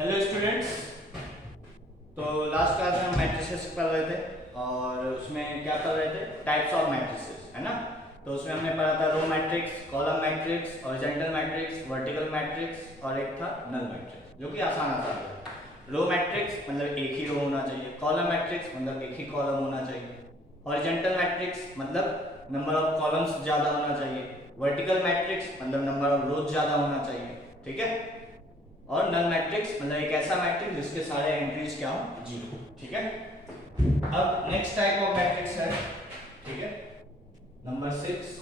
Hello students. तो last class में हम मैट्रिसेस पढ़ रहे थे और उसमें क्या पढ़ रहे थे, टाइप्स ऑफ मैट्रिसेस, है ना। तो उसमें हमने पढ़ा था row matrix, column matrix, horizontal matrix, vertical matrix और एक था नल मैट्रिक्स, जो कि आसान था। रो मैट्रिक्स मतलब एक ही रो होना चाहिए, कॉलम मैट्रिक्स मतलब एक ही कॉलम होना चाहिए, हॉरिजॉन्टल मैट्रिक्स मतलब नंबर ऑफ कॉलम्स ज़्यादा होना चाहिए, वर्टिकल मैट्रिक्स मतलब नंबर ऑफ रोज ज़्यादा होना चाहिए, ठीक है। और नल मैट्रिक्स मतलब एक ऐसा मैट्रिक्स जिसके सारे एंट्रीज क्या हो, जीरो, ठीक है। अब नेक्स्ट टाइप ऑफ मैट्रिक्स है, ठीक है, नंबर 6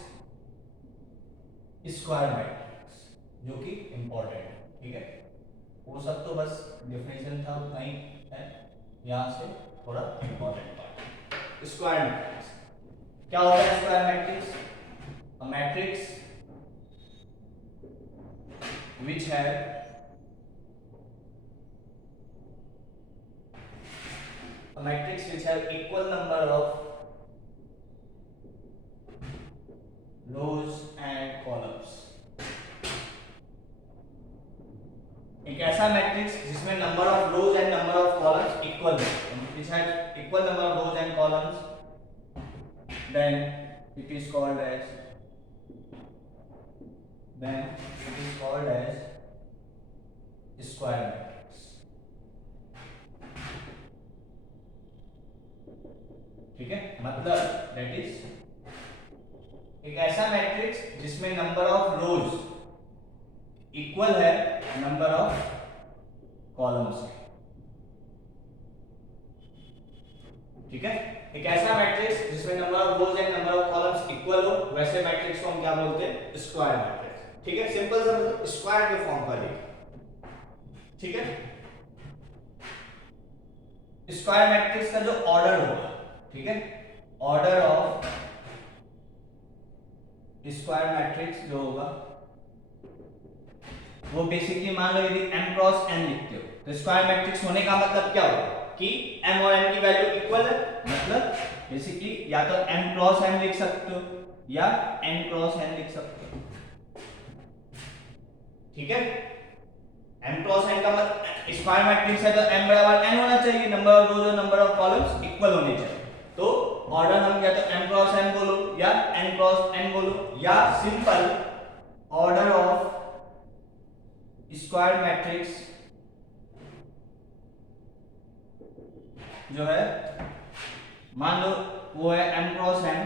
स्क्वायर मैट्रिक्स, जो कि इंपॉर्टेंट है, ठीक है। वो सब तो बस डेफिनेशन था, उतना ही है, यहां से थोड़ा इंपॉर्टेंट पार्ट। स्क्वायर मैट्रिक्स क्या होता है? Square matrix a matrix which have a matrix which have equal number of rows and columns। एक ऐसा मैट्रिक्स जिसमें number of rose and number of columns equal है, which has equal number of rows and columns, then it is called as square matrix, ठीक है। मतलब that is एक ऐसा matrix जिसमें नंबर ऑफ रोज इक्वल है number of columns, ठीक है। एक ऐसा मैट्रिक्स जिसमें number of rose and number of columns equal हो, वैसे मैट्रिक्स को हम क्या बोलते हैं? स्क्वायर मैट्रिक्स, ठीक है। सिंपल सा मतलब स्क्वायर के फॉर्म पर लिखा, ठीक है। स्क्वायर मैट्रिक्स का जो ऑर्डर होगा, ठीक है, ऑर्डर ऑफ स्क्वायर मैट्रिक्स जो होगा वो बेसिकली, मान लो यदि m क्रॉस n लिखते हो तो स्क्वायर मैट्रिक्स होने का मतलब क्या होगा कि m और n की वैल्यू इक्वल है, मतलब बेसिकली या तो m क्रॉस n लिख सकते हो या n क्रॉस n लिख सकते हो, ठीक है। m क्रॉस n का मतलब स्क्वायर मैट्रिक्स है तो m बराबर n होना चाहिए, नंबर ऑफ रोज और नंबर ऑफ कॉलम्स इक्वल होने चाहिए। तो ऑर्डर हम या तो m क्रॉस n बोलो या n क्रॉस n बोलो, या simple order of square matrix जो है, मान लो वो है m क्रॉस n,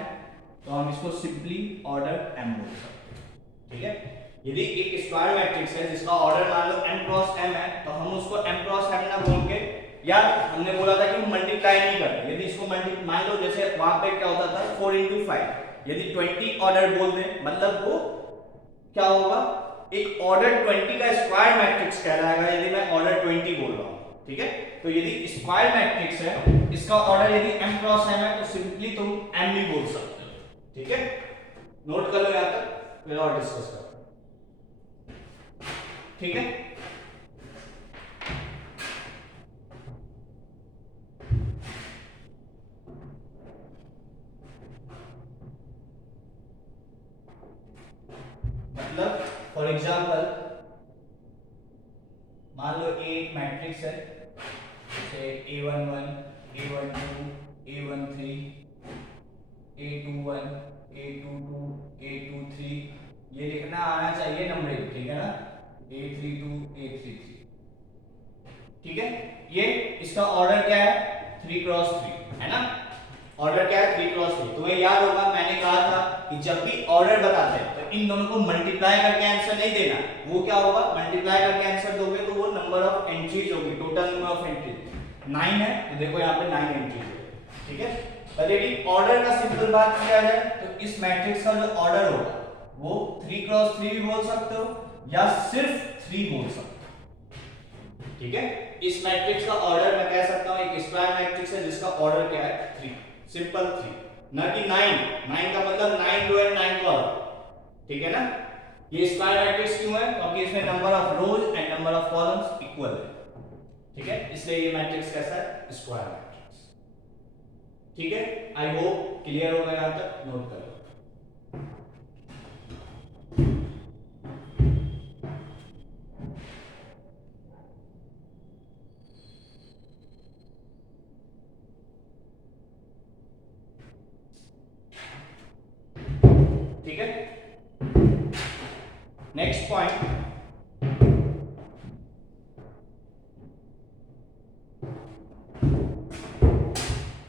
तो हम इसको सिंपली ऑर्डर m बोल सकते हैं, ठीक है। यदि एक स्क्वायर मैट्रिक्स है जिसका ऑर्डर मान लो m क्रॉस m है, तो हम उसको m क्रॉस m ना बोल के, या हमने बोला था कि मल्टीप्लाई नहीं करते, यदि इसको मान लो जैसे वहां पे क्या होता था 4 into 5, यदि 20 ऑर्डर बोल दें मतलब वो क्या होगा, एक ऑर्डर 20 का स्क्वायर मैट्रिक्स कहलाएगा यदि मैं ऑर्डर 20 बोल रहा हूं, ठीक है। तो यदि स्क्वायर मैट्रिक्स है, इसका ऑर्डर यदि m क्रॉस m है, तो सिंपली तुम m भी बोल सकते हो, ठीक है। नोट कर लो यहां तक, फिर और डिस्कस करते हैं, ठीक है। मतलब फॉर एग्जांपल मान लो ए एक मैट्रिक्स है, जैसे a11 a12 a13 a21 a22 a23, ये लिखना आना चाहिए नंबरिंग, ठीक है ना, a32 a33, ठीक है। ये इसका ऑर्डर क्या है? 3 क्रॉस 3, है ना। ऑर्डर क्या है? 3 क्रॉस 3। तुम्हें याद होगा मैंने कहा था कि जब भी ऑर्डर बताते हैं तो इन दोनों को मल्टीप्लाई करके आंसर नहीं देना, वो क्या होगा, मल्टीप्लाई करके आंसर दोगे तो वो नंबर ऑफ एंट्रीज होगी, टोटल नंबर ऑफ एंट्रीज 9 है, तो देखो यहाँ पे 9 एंट्रीज है, ठीक है। पर यदि ऑर्डर का सिंपल बात किया जाए तो इस मैट्रिक्स का जो ऑर्डर होगा वो 3 क्रॉस 3 भी बोल सकते हो या सिर्फ 3 बोल सकते हो, ठीक है। इस मैट्रिक्स का ऑर्डर मैं कह सकता हूं एक स्क्वायर मैट्रिक्स है जिसका ऑर्डर क्या है? 3, सिंपल 3, ना कि 9 का मतलब 9 रो एंड 9 कॉलम, ठीक है ना। ये स्क्वायर मैट्रिक्स क्यों है? क्योंकि इसमें number of rose and number of columns equal है, ठीक है, इसलिए ये मैट्रिक्स कैसा है? स्क्वायर मैट्रिक्स, ठीक है। आई होप क्लियर होगा, यहां तक नोट कर लो। नेक्स्ट पॉइंट,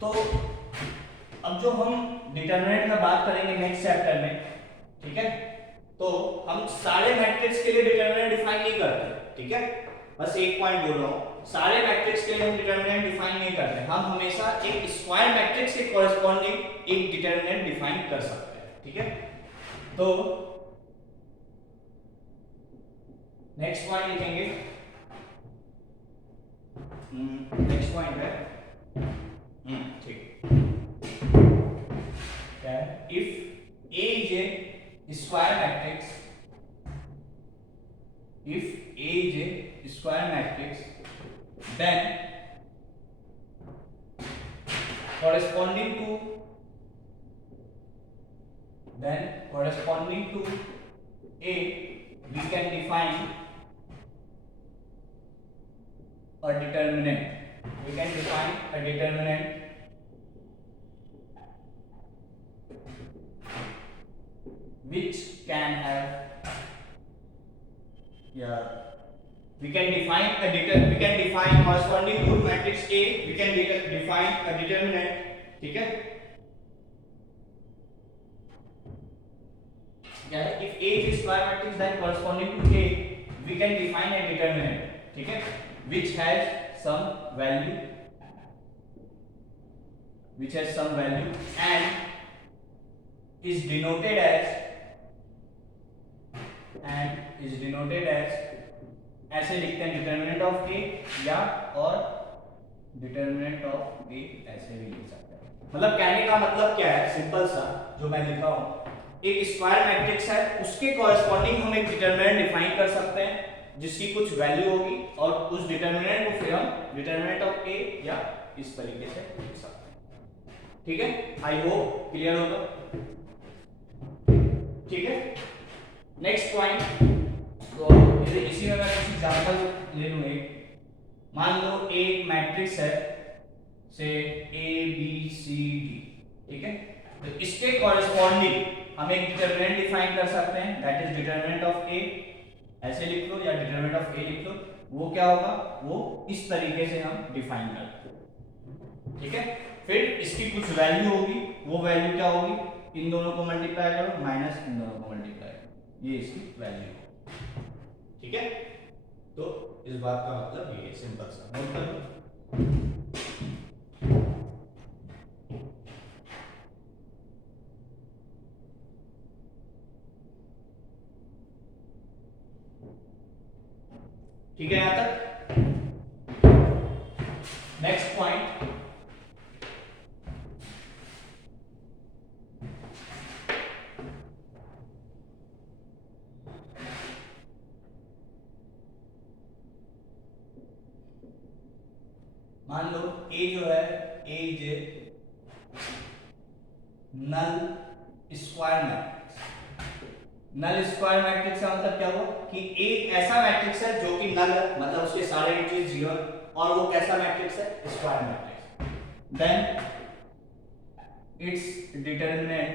तो अब जो हम डिटरमिनेंट का बात करेंगे नेक्स्ट चैप्टर में, ठीक है, तो हम सारे मैट्रिक्स के लिए डिटरमिनेंट डिफाइन नहीं करते, ठीक है, बस एक पॉइंट बोल रहा हूं, सारे मैट्रिक्स के लिए हम डिटरमिनेंट डिफाइन नहीं करते, हम हमेशा एक स्क्वायर मैट्रिक्स के कॉरेस्पॉन्डिंग एक डिटरमिनेंट डिफाइन कर सकते हैं, ठीक है। तो नेक्स्ट पॉइंट लिखेंगे, नेक्स्ट पॉइंट है, ठीक, क्या है, if A is a square matrix, if A is a square matrix, then corresponding to A, we can define a determinant. We can define a determinant which can have, we can define corresponding to matrix A, we can define a determinant, ठीक है, क्या है, if A is a square matrix then corresponding to A we can define a determinant, ठीक है, which has some value and is denoted as ऐसे लिखते हैं determinant of ए, या और डिटरमिनेंट ऑफ ए ऐसे भी लिख सकते हैं। मतलब कहने का मतलब क्या है, सिंपल सा जो मैं लिखा हूं, एक स्क्वायर मैट्रिक्स है, उसके कॉरेस्पॉन्डिंग हम एक डिटरमिनेंट डिफाइन कर सकते हैं जिसकी कुछ वैल्यू होगी, और उस डिटरमिनेंट को फिर हम डिटरमिनेंट ऑफ ए या इस तरीके से लिख सकते हैं, ठीक है। आई होप क्लियर होगा, ठीक है। नेक्स्ट पॉइंट, तो इसी में मैं कुछ एग्जांपल ले लूं, एक मान लो एक मैट्रिक्स है से ए बी सी डी, ठीक है, तो इसके कॉरेस्पॉन्डिंग हम एक डिटरमिनेंट डिफाइन कर सकते हैं, दैट इज डिटरमिनेंट ऑफ ए, ऐसे लिख लो, या डिटरमिनेंट ऑफ ए लिख लो, वो क्या होगा, वो इस तरीके से हम डिफाइन करते हैं, ठीक है। फिर इसकी कुछ वैल्यू होगी, वो वैल्यू क्या होगी, इन दोनों को मल्टीप्लाई करो माइनस इन दोनों को मल्टीप्लाई करो, ये इसकी वैल्यू है, ठीक है। तो इस बात का मतलब ये सिंपल सा नोट कर लो। ठीक है यहां तक। नेक्स्ट पॉइंट, मान लो ए जो है, ए जे नल स्क्वायर मैट्रिक्स, नल स्क्वायर मैट्रिक्स का मतलब क्या हुआ कि एक ऐसा मैट्रिक्स है जो कि नल है, मतलब उसके सारे एंट्रीज जीरो, और वो कैसा मैट्रिक्स है, square matrix, then its determinant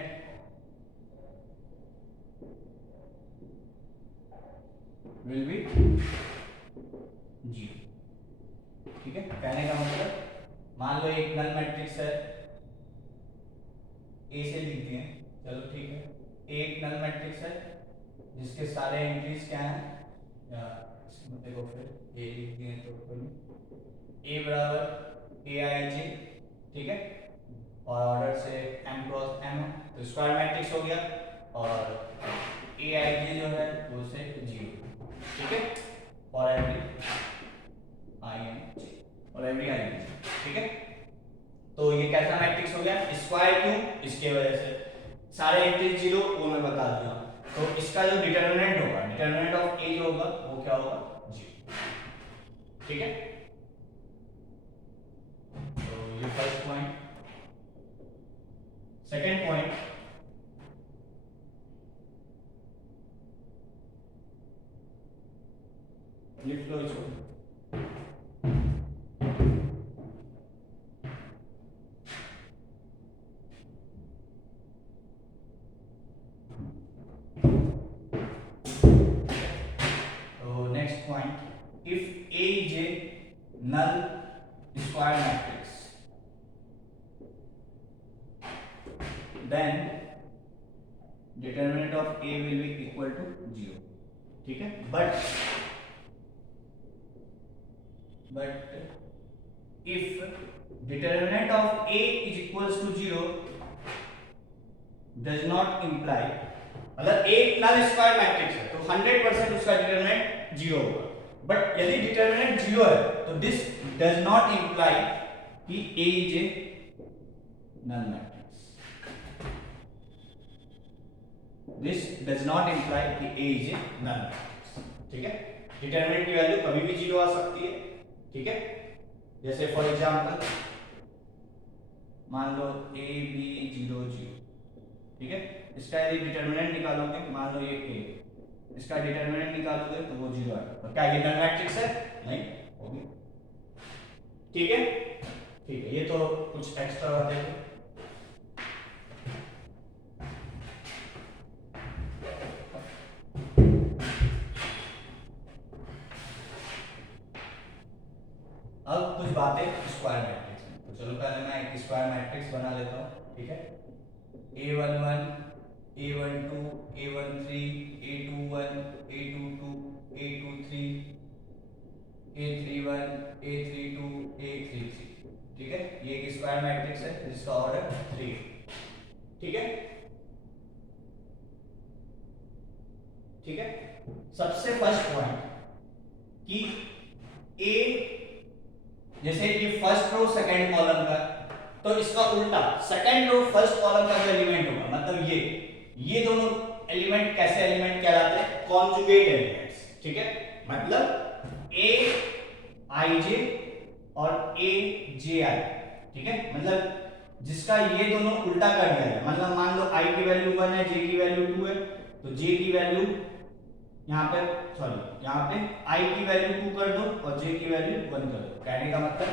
will be zero, ठीक है। कहने का मतलब, मान लो एक नल मैट्रिक्स है, ए से लिख दिए, चलो ठीक है, एक नल मैट्रिक्स है जिसके सारे एंट्रीज क्या हैं, या देखो फिर ए लिख दिए तो ए बराबर ए आई जे, ठीक है, और ऑर्डर से m क्रॉस m, तो स्क्वायर मैट्रिक्स हो गया, और ए आई जे जो है वो से जीरो, ठीक है, और एवरी आई एन जे, और एवरी आई एन जे, ठीक है। तो ये कैसा मैट्रिक्स हो गया, स्क्वायर क्यों, इसके वजह से सारे एंट्रीज जीरो, वो मैं बता दिया। तो इसका जो डिटरमिनेंट होगा, डिटरमिनेंट ऑफ ए जो होगा वो क्या होगा, जीरो, ठीक है। तो ये फर्स्ट पॉइंट। सेकंड पॉइंट, लिख लो इसको, इक्वल टू 0, ठीक है। But if determinant of A is equals to 0 does not imply, मतलब A नल स्क्वायर मैट्रिक्स है तो 100% उसका डिटरमिनेंट 0 होगा। बट यदि डिटरमिनेंट 0 है तो दिस डज नॉट इंप्लाई कि A is a null matrix. This does not imply कि A is a null matrix, ठीक है। डिटरमिनेंट की वैल्यू कभी भी 0 आ सकती है, ठीक है। जैसे फॉर एग्जांपल मान लो A B 0 0, ठीक है। इसका यदि डिटरमिनेंट निकालोगे, मान लो ये A, इसका डिटरमिनेंट निकालोगे तो वो 0 आएगा। तो क्या ये नल मैट्रिक्स है? नहीं होगी, ठीक है। ठीक है, ये तो कुछ एक्स्ट्रा बातें थे। अब कुछ बातें स्क्वायर मैट्रिक्स में। तो चलो पहले मैं एक स्क्वायर मैट्रिक्स बना लेता हूँ, ठीक है। A11 A12 A13 A21 A22 A23 A31 A32 A33, ठीक है। ये एक स्क्वायर मैट्रिक्स है जिसका ऑर्डर 3, ठीक है। ठीक है, सबसे फर्स्ट पॉइंट कि A जैसे ये फर्स्ट रो सेकंड कॉलम का, तो इसका उल्टा सेकंड रो फर्स्ट कॉलम का जो एलिमेंट होगा, मतलब ये दोनों एलिमेंट कैसे एलिमेंट कहलाते हैं? कॉन्जुगेट एलिमेंट्स, ठीक है। मतलब A I J और A J I, ठीक है। मतलब जिसका ये दोनों उल्टा कर दिया है, मतलब मान लो I की वैल्यू 1 है, J की वैल्यू 2 है, तो J की वैल्यू यहाँ पे यहाँ पे I की वैल्यू 2 कर दो और J की वैल्यू 1 कर दो। कहने का मतलब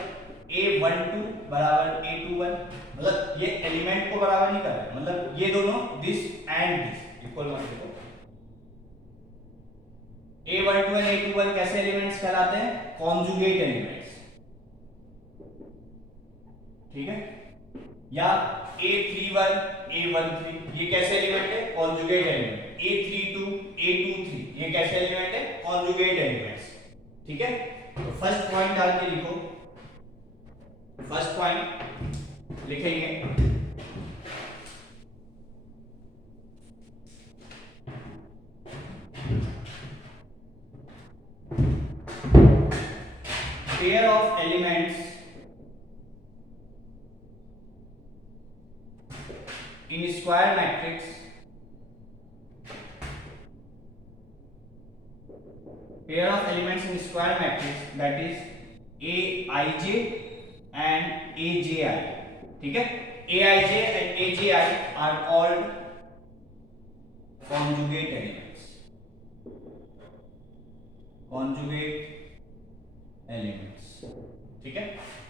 A12 बराबर A21, मतलब ये एलिमेंट को बराबर नहीं कर रहा है, मतलब ये दोनों दिस एंड दिस इक्वल मत लिखो। A12 एंड A21 कैसे एलिमेंट्स कहलाते हैं? कॉन्जुगेट एलिमेंट्स, ठीक है। या A31 A13 ये कैसे एलिमेंट है? Conjugate element. A32 A23 ये कैसे एलिमेंट है? कॉन्जुगेट एलिमेंट्स, ठीक है। तो फर्स्ट पॉइंट डाल के लिखो। फर्स्ट पॉइंट लिखेंगे pair of elements in square matrix pair of elements in square matrix that is Aij and Aji, ठीक है। Aij and Aji are called conjugate elements, ठीक है।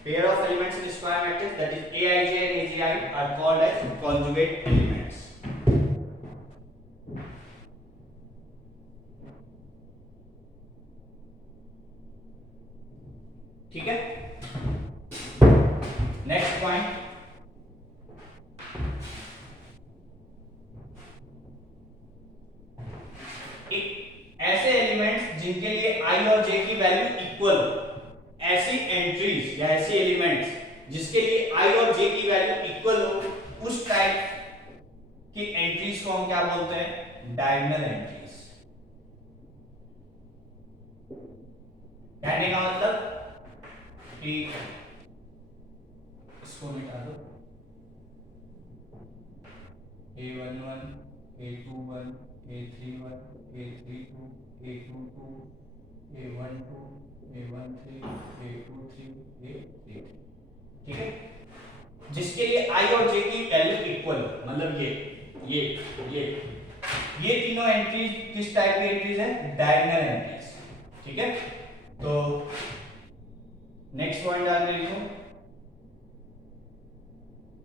pair of elements in square matrix that is Aij and Aji are called as conjugate elements, ठीक है। Next point, ऐसे elements जिनके लिए I और J की वैल्यू इक्वल, ऐसी एंट्रीज या ऐसे एलिमेंट्स जिसके लिए I और J की वैल्यू इक्वल हो, उस टाइप की एंट्रीज को हम क्या बोलते हैं? Diagonal entries. कहने का मतलब कि इसको मिटा दो, A11 A21 A31 A32 A22 A12 A13 A23 A33, ठीक है। जिसके लिए I और J की वैल्यू इक्वल, मतलब ये तीनों एंट्रीज किस टाइप की एंट्रीज है? डायगोनल एंट्रीज, ठीक है। तो नेक्स्ट पॉइंट डाल के लिखो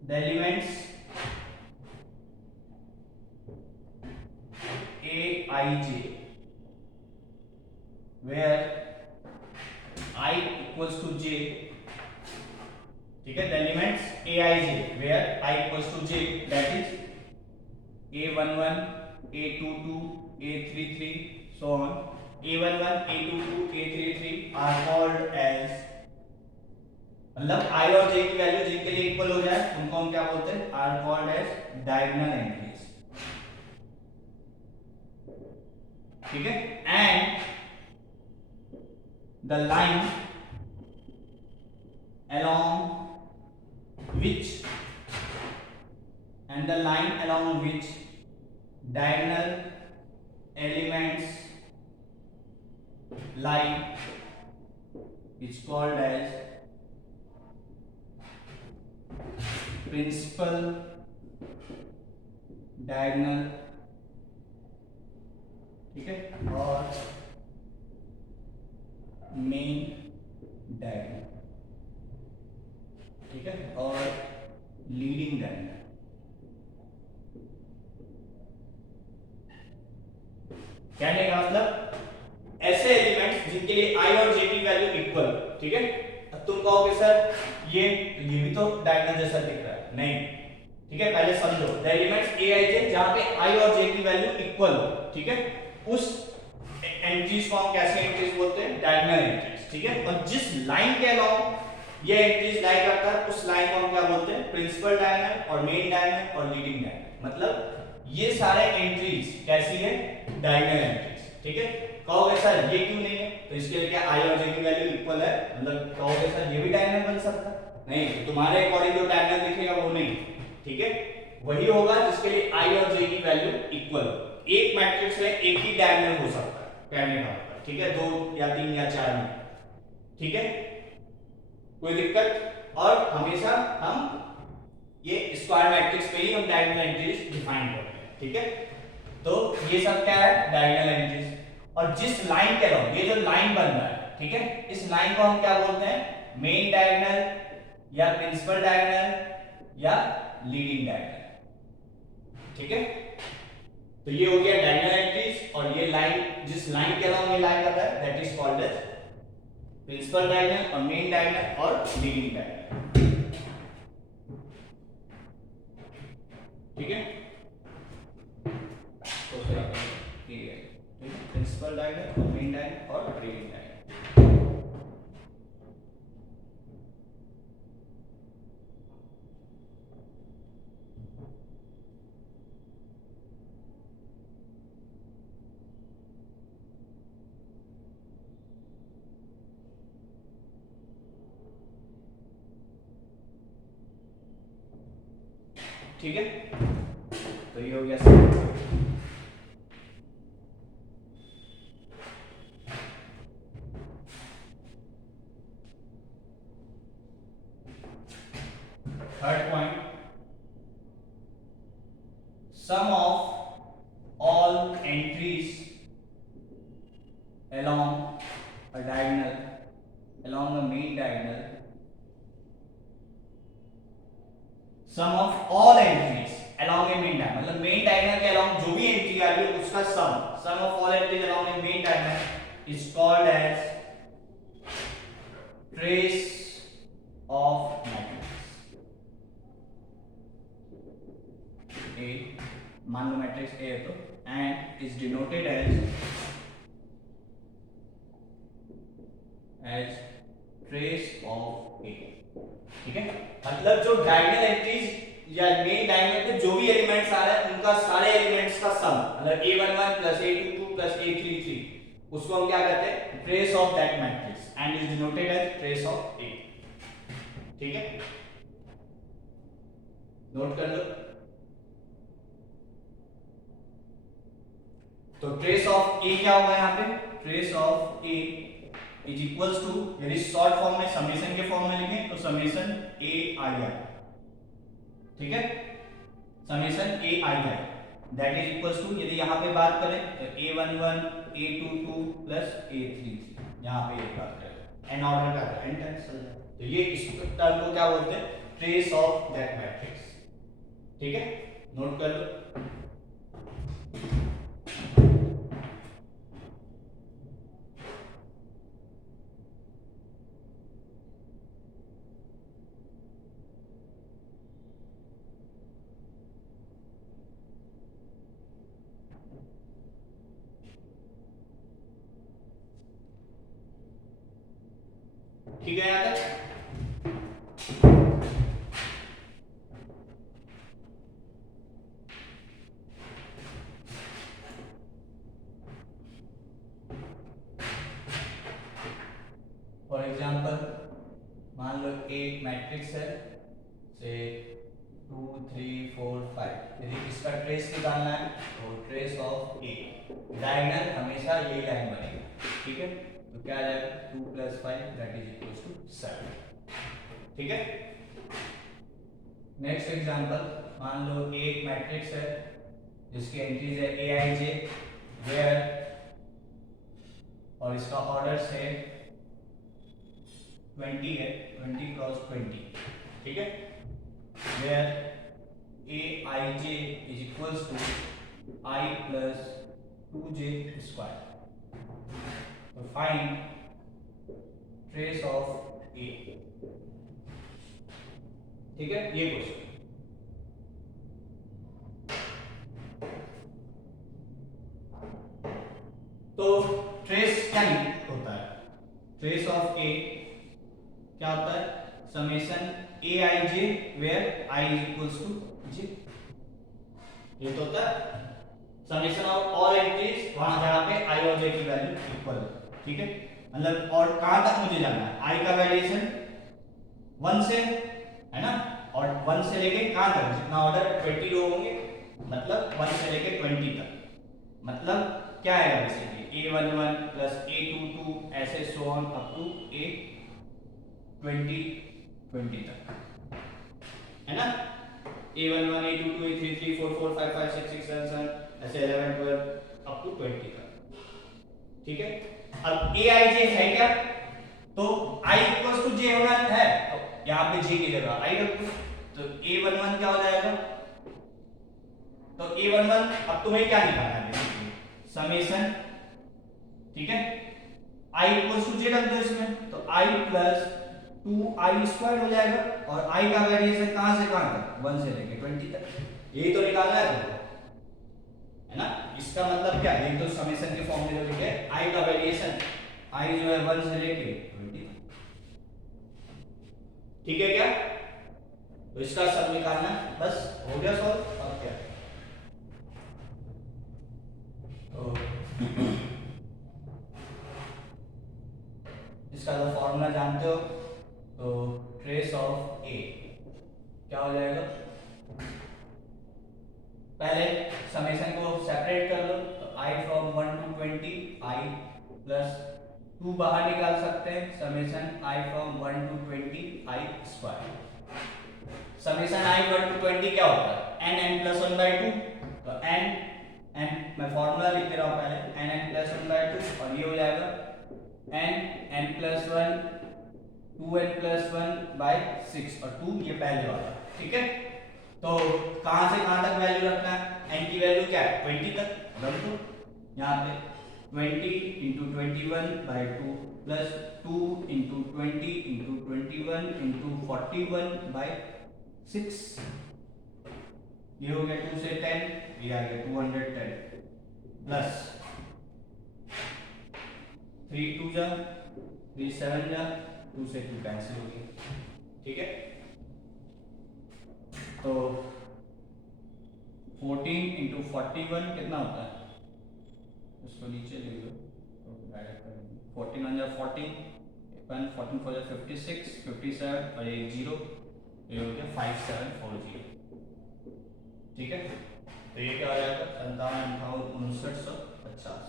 the elements Aij where I equals to J, ठीक है। the elements Aij where I equals to J, that is A11 A22 A33, so on. A11, A22, A33 are called as, मतलब I और J की value जिनके लिए equal हो जाए उनको हम क्या बोलते हैं, are called as diagonal entries. ठीक है. And the line along which diagonal elements lie is called as principal diagonal. ठीक है. और मेन डायगोनल. ठीक है. और लीडिंग डायगोनल. कहने का मतलब ऐसे एलिमेंट्स जिनके लिए i और j की वैल्यू इक्वल. ठीक है. अब तुम कहोगे सर ये भी तो डायगोनल जैसा दिख रहा है. नहीं. ठीक है. पहले समझो. The elements a i j जहां पे i और j की वैल्यू इक्वल हो. ठीक है. उस एंट्रीज को हम कैसे एंट्रीज बोलते हैं, डायगोनल एंट्रीज. ठीक है. और जिस लाइन के अलोंग ये एंट्रीज लाई करता है उस लाइन को हम क्या बोलते हैं, प्रिंसिपल डायगोनल और मेन डायगोनल और लीडिंग डायगोनल. मतलब ये सारे एंट्रीज कैसी है, डायगोनल एंट्रीज. ठीक है. कहोगे सर ये क्यों नहीं है, तो इसके लिए क्या i और j की वैल्यू इक्वल है, मतलब कहोगे सर ये भी डायगोनल बन सकता है. नहीं, तुम्हारे अकॉर्डिंग जो डायगोनल दिखेगा वो नहीं. ठीक है. वही होगा जिसके लिए i और j की वैल्यू इक्वल हो. एक मैट्रिक्स में एक ही डायगोनल हो सकता है कहने का. ठीक है. 2 या 3 या 4 में. ठीक है. कोई दिक्कत. और हमेशा हम ये स्क्वायर मैट्रिक्स पे ही हम डायगोनल एंट्रीज डिफाइन करते हैं. ठीक है. तो ये सब क्या है, डायगोनल एंट्रीज. और जिस लाइन के अलोंग ये जो लाइन बन रहा है, ठीक है, इस लाइन को हम क्या बोलते हैं, मेन डायगोनल या प्रिंसिपल डायगोनल या लीडिंग डायगोनल. ठीक है. तो ये हो गया डायगोनल एंट्रीज. और ये लाइन जिस लाइन के अलोंग ये लाइन कर रहा है that is called as principal diagonal और मेन डायगोनल और लीडिंग डायगोनल. ठीक है. तो ठीक है. प्रिंसिपल डायगोनल और मेन डायगोनल और लीडिंग डायगोनल. ठीक है. तो ये हो गया सब. Third point, sum of all entries along a diagonal, along the main diagonal, sum of all entries along a main diagonal, मतलब मेन डायगोनल के along जो भी एंट्री आ रही है उसका sum of all entries along a main diagonal is called as trace of matrix. A, मान लो matrix A है तो, and is denoted as trace of A. ठीक है. मतलब जो डायगोनल एंट्रीज या मेन डायगोनल पे जो भी एलिमेंट्स आ रहे हैं उनका सारे एलिमेंट्स का सम, मतलब A11 plus A22 plus A33, उसको हम क्या कहते हैं, trace of that matrix, and is denoted as trace of A. ठीक है. नोट कर लो. तो ट्रेस ऑफ A क्या होगा यहाँ पे, trace of A is equals to, यदि शॉर्ट फॉर्म में समेशन के फॉर्म में लिखें तो समेशन A I I. ठीक है. Summation A I I that is equals to, यदि यहाँ पे बात करें तो A11 A22 प्लस A33, यहाँ पे एक बात करें एन ऑर्डर का एन टाइम्स. तो ये इस टर्म को क्या बोलते हैं, ट्रेस ऑफ दैट मैट्रिक्स. ठीक है. नोट कर लो. ठीक है यहाँ तक। फॉर एग्जाम्पल मान लो एक मैट्रिक्स है से 2 3 4 5, यदि इसका ट्रेस निकालना है तो ट्रेस ऑफ ए, डायगोनल हमेशा ये लाइन बनेगी, ठीक है। तो क्या आ जाएगा 2 + 5 दैट इज इक्वल्स टू 7, ठीक है। नेक्स्ट एग्जांपल मान लो एक मैट्रिक्स है जिसकी एंट्रीज है ए आई जे वेयर, और इसका ऑर्डर है 20 है, 20 क्रॉस 20, ठीक है। Where A I J is equals to I plus 2j square. तो फाइंड ट्रेस ऑफ ए, ठीक है, ये क्वेश्चन। तो ट्रेस क्या होता है, ट्रेस ऑफ ए क्या होता है, summation a I j where i is equals to j, ये तो होता है समेशन ऑफ ऑल एंट्रीज वहां जहां पे आई और जे की वैल्यू इक्वल है, ठीक है। मतलब और कहां तक मुझे जाना है, आई का वेरिएशन 1 से है ना, और 1 से लेके कहां तक, जितना ऑर्डर 20 रो होंगे मतलब 1 से लेके 20 तक, मतलब क्या आएगा बेसिकली a11 प्लस a22 ऐसे so on up to a20 तक, है ना। a11 a22 a33 44 55 66 77 ऐसे 11 12 अप टू 20 तक, ठीक है। अब aij है क्या, तो i इक्वल्स टू j होना है, तो यहां पे j की जगह i रख दो, तो a11 क्या हो जाएगा, तो a11 अब तुम्हें क्या निकालना है बेसिकली समेशन, ठीक है। i इक्वल्स टू j रख दो इसमें, तो i प्लस 2i स्क्वायर हो जाएगा, और i का वेरिएशन कहां से कहां तक 1 से लेके 20 तक, यही तो निकालना है तुमको, है ना। इसका मतलब क्या है, ये तो समेशन के फॉर्म में जो लिखे i का वेरिएशन, i जो है 1 से लेके 20 तक, ठीक है क्या। तो इसका सब निकालना बस हो गया सॉल्व, और क्या। तो इसका तो फॉर्मूला जानते हो, तो ट्रेस ऑफ ए क्या हो जाएगा, पहले समेशन को सेपरेट कर लो, तो i from 1 to 20 i plus 2 बाहर निकाल सकते हैं, summation i from 1 to 20 i square. Summation i 1 to 20 क्या होता है n n plus 1 by 2, तो n मैं फॉर्मूला लिख दे रहा हूं पहले, n n plus 1 by 2, और ये हो जाएगा n n plus 1 2n plus 1 by 6, और 2 ये पहले वाला, ठीक है। तो कहां से कहां तक वैल्यू रखना है, n की वैल्यू क्या है 20 तक, रख दो यहां पे 20 into 21 by 2 plus 2 into 20 into 21 into 41 by 6, ये हो गया 2 से 10, ये आ गया 210 प्लस 3 2 जा 3 7 जा, 2 से 2 कैंसिल हो गया, ठीक है। तो 14 into 41 कितना होता है, इसको नीचे लिख लो तो डायरेक्ट करेंगे, 14 1 जा 14 14 4 जा 56 57 और ये 0, ये हो गया 5740, ठीक है। तो ये क्या हो जाएगा 57 58 59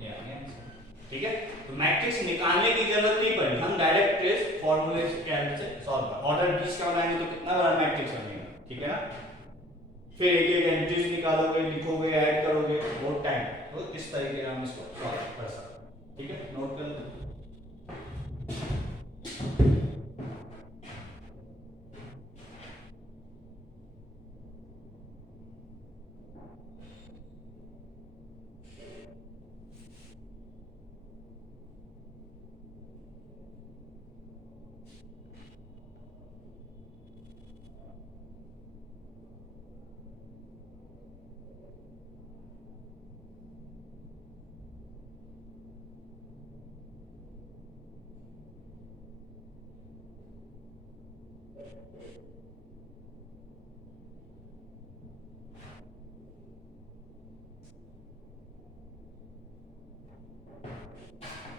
ये आ गया आंसर, ठीक है। तो मैट्रिक्स निकालने की जरूरत नहीं पड़ी, हम डायरेक्ट ट्रेस फॉर्मूले के हेल्प से सॉल्व कर, ऑर्डर 20 का बनाएंगे तो कितना बड़ा मैट्रिक्स बनेगा, ठीक है ना। फिर एक एक एंट्रीज निकालोगे, लिखोगे, ऐड करोगे, बहुत टाइम, तो इस तरीके से हम इसको सॉल्व कर सकते हैं, ठीक है। नोट कर लो।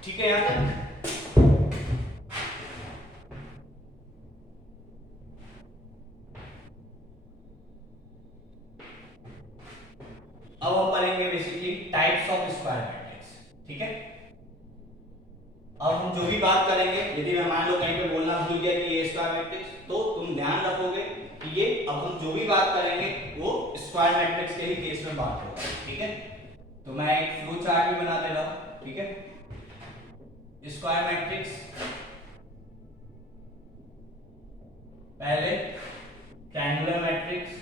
ठीक है यहां तक। अब हम पढ़ेंगे basically types of square matrix. ठीक है, अब हम जो भी बात करेंगे, यदि मैं मान लो कहीं पे बोलना भूल गया कि ये स्क्वायर मैट्रिक्स, तो तुम ध्यान रखोगे कि ये अब हम जो भी बात करेंगे वो स्क्वायर मैट्रिक्स के ही केस में बात होगा। ठीक है, तो मैं एक फ्लो चार्ट भी बना दे रहा हूं। ठीक है, स्क्वायर मैट्रिक्स पहले ट्रायंगुलर मैट्रिक्स।